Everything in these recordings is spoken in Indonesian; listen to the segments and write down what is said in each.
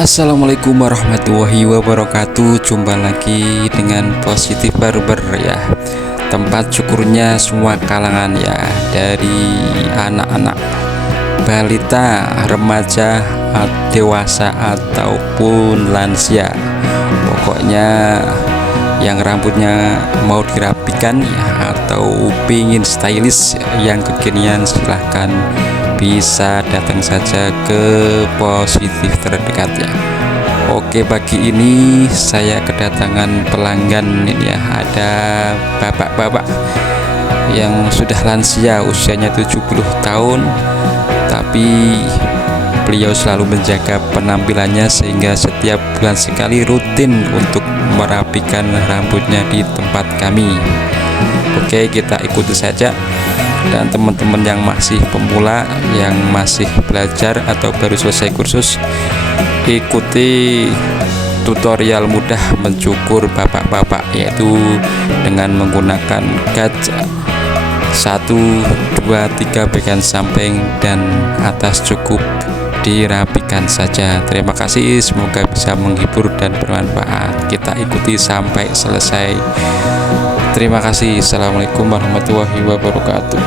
Assalamualaikum warahmatullahi wabarakatuh. Jumpa lagi dengan Positif Barber ya. Tempat cukurnya semua kalangan ya, dari anak-anak, balita, remaja, dewasa ataupun lansia. Pokoknya yang rambutnya mau dirapikan ya, atau pingin stylish yang kekinian, silahkan bisa datang saja ke Positif terdekat ya. Oke, pagi ini saya kedatangan pelanggan ini ya. Ada bapak-bapak yang sudah lansia, usianya 70 tahun, tapi beliau selalu menjaga penampilannya sehingga setiap bulan sekali rutin untuk merapikan rambutnya di tempat kami. Oke, kita ikuti saja. Dan teman-teman yang masih pemula, yang masih belajar atau baru selesai kursus, ikuti tutorial mudah mencukur bapak-bapak, yaitu dengan menggunakan gaj 1, 2, 3 bagian samping dan atas cukup dirapikan saja. Terima kasih, semoga bisa menghibur dan bermanfaat. Kita ikuti sampai selesai. Terima kasih. Assalamualaikum warahmatullahi wabarakatuh.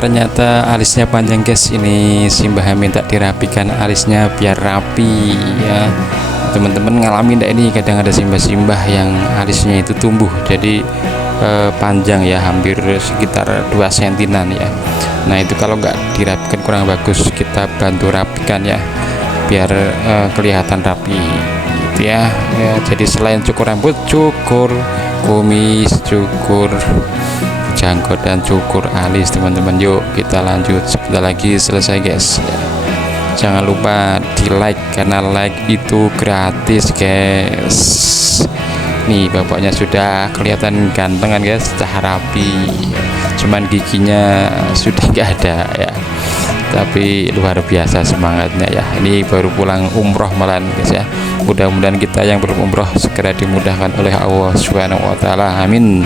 ternyata alisnya panjang guys. Ini si Mbah minta dirapikan alisnya biar rapi ya. Teman-teman ngalamin enggak ini? Kadang ada simbah-simbah yang alisnya itu tumbuh jadi panjang ya, hampir sekitar 2 sentinan ya. Nah itu kalau nggak dirapikan kurang bagus, kita bantu rapikan ya biar kelihatan rapi gitu ya. Jadi selain cukur rambut, cukur kumis, cukur janggut, dan cukur alis teman-teman. Yuk kita lanjut, sebentar lagi selesai guys ya. Jangan lupa di like karena like itu gratis guys. Nih bapaknya sudah kelihatan ganteng kan guys, sudah rapi, cuman giginya sudah nggak ada ya, tapi luar biasa semangatnya ya. Ini baru pulang umroh malahan guys ya. Mudah-mudahan kita yang belum umroh segera dimudahkan oleh Allah Subhanahu wa taala, amin.